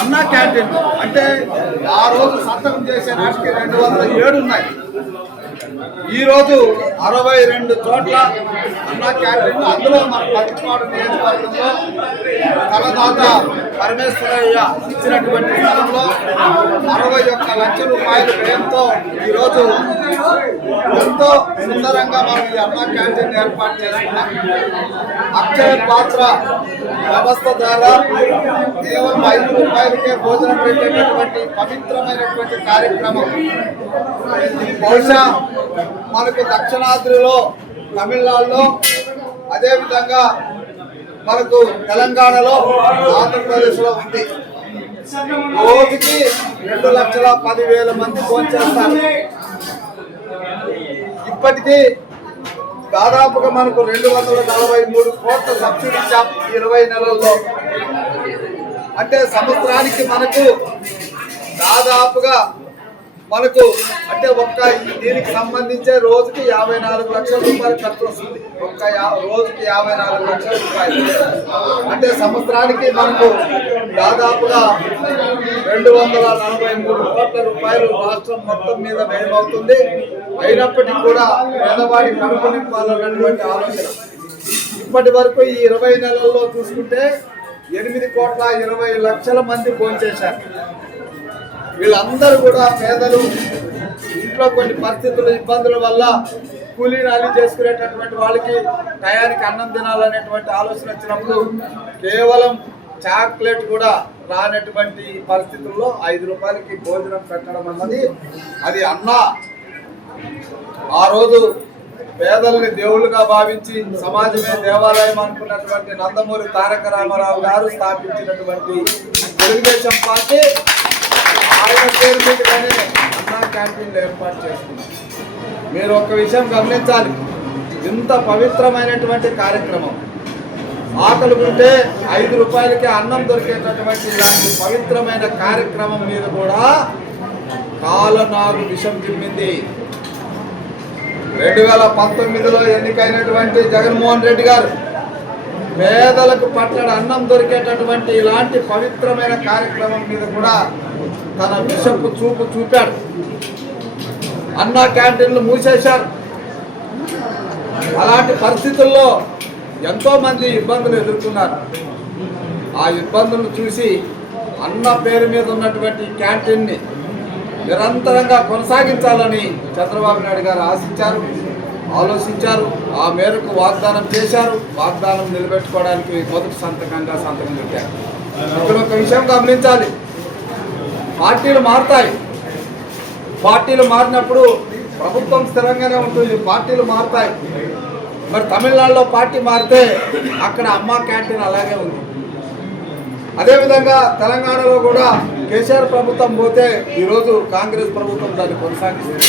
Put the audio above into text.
అన్నా క్యాంటీన్ అంటే ఆ రోజు సంతకం చేసే నాటికి 207 ఉన్నాయి. ఈరోజు 62 చోట్ల అన్నా క్యాంటీన్, అందులో మన పత్తిపాడు నియోజకవర్గంలో తలదాత పరమేశ్వరయ్య ఇచ్చినటువంటి స్థలంలో 61 లక్షల రూపాయలు వ్యయంతో ఈరోజు ఎంతో సుందరంగా మనం ఈ అన్నా క్యాంటీన్ ఏర్పాటు చేసుకున్నాం. అక్షయ పాత్ర వ్యవస్థ ద్వారా కేవలం 5 రూపాయలకే భోజనం పెట్టేటటువంటి పవిత్రమైనటువంటి కార్యక్రమం. బహుశా మనకు దక్షిణాద్రిలో, తమిళనాడులో, అదేవిధంగా మనకు తెలంగాణలో, ఆంధ్రప్రదేశ్లో ఉంది. రోజుకి 2,10,000 మంది భోంచేస్తారు. ఇప్పటికీ దాదాపుగా మనకు 243 కోట్ల సబ్సిడీ ఇచ్చాం 20 నెలల్లో. అంటే సంవత్సరానికి మనకు దాదాపుగా మనకు అంటే దీనికి సంబంధించే రోజుకి 54 లక్షల రూపాయలు ఖర్చు వస్తుంది. రోజుకి 54 లక్షల రూపాయలు అంటే సంవత్సరానికి మనకు దాదాపుగా 243 కోట్ల రూపాయలు రాష్ట్రం మొత్తం మీద వ్యయమవుతుంది. అయినప్పటికీ కూడా పేదవాడి కడుపు నింపాలన్నటువంటి ఆలోచన. ఇప్పటి వరకు ఈ 20 నెలల్లో చూసుకుంటే 8,20,00,000 మంది భోంచేశారు. వీళ్ళందరూ కూడా పేదలు, ఇంట్లో కొన్ని పరిస్థితుల ఇబ్బందుల వల్ల కూలీ నాలి చేసుకునేటటువంటి వాళ్ళకి టయానికి అన్నం తినాలనేటువంటి ఆలోచన వచ్చినప్పుడు కేవలం చాక్లెట్ కూడా రానటువంటి పరిస్థితుల్లో 5 రూపాయలకి భోజనం పెట్టడం అన్నది అది అన్నా ఆ రోజు పేదల్ని దేవుళ్ళుగా భావించి సమాజమే దేవాలయం అనుకున్నటువంటి నందమూరి తారక రామారావు గారు స్థాపించినటువంటి తెలుగుదేశం పార్టీ ఆయన పేరు మీదనే అన్నా క్యాంటీన్లు ఏర్పాటు చేస్తున్నారు. మీరు ఒక విషయం గమనించాలి, ఇంత పవిత్రమైనటువంటి కార్యక్రమం, ఆకలి ఉంటే 5 రూపాయలకి అన్నం దొరికేటటువంటి ఇలాంటి పవిత్రమైన కార్యక్రమం మీద కూడా కాలనాగు విషం చిమ్మింది. 2019లో ఎన్నికైనటువంటి జగన్మోహన్ రెడ్డి గారు పేదలకు పట్టణ అన్నం దొరికేటటువంటి ఇలాంటి పవిత్రమైన కార్యక్రమం మీద కూడా తన విషపు చూపు చూపాడు. అన్నా క్యాంటీన్లు మూసేశారు. అలాంటి పరిస్థితుల్లో ఎంతో మంది ఇబ్బందులు ఎదుర్కొన్నారు. ఆ ఇబ్బందులను చూసి అన్న పేరు మీద ఉన్నటువంటి క్యాంటీన్ని నిరంతరంగా కొనసాగించాలని చంద్రబాబు నాయుడు గారు ఆలోచించారు. ఆ మేరకు వాగ్దానం చేశారు. వాగ్దానం నిలబెట్టుకోవడానికి మొదటి సంతకం పెట్టారు. ఇక్కడ ఒక విషయం గమనించాలి, పార్టీలు మారుతాయి. పార్టీలు మారినప్పుడు ప్రభుత్వం స్థిరంగానే ఉంటుంది, పార్టీలు మారుతాయి. మరి తమిళనాడులో పార్టీ మారితే అక్కడ అమ్మా క్యాంటీన్ అలాగే ఉంది. అదేవిధంగా తెలంగాణలో కూడా కేసీఆర్ ప్రభుత్వం పోతే ఈరోజు కాంగ్రెస్ ప్రభుత్వం దాన్ని కొనసాగిస్తుంది.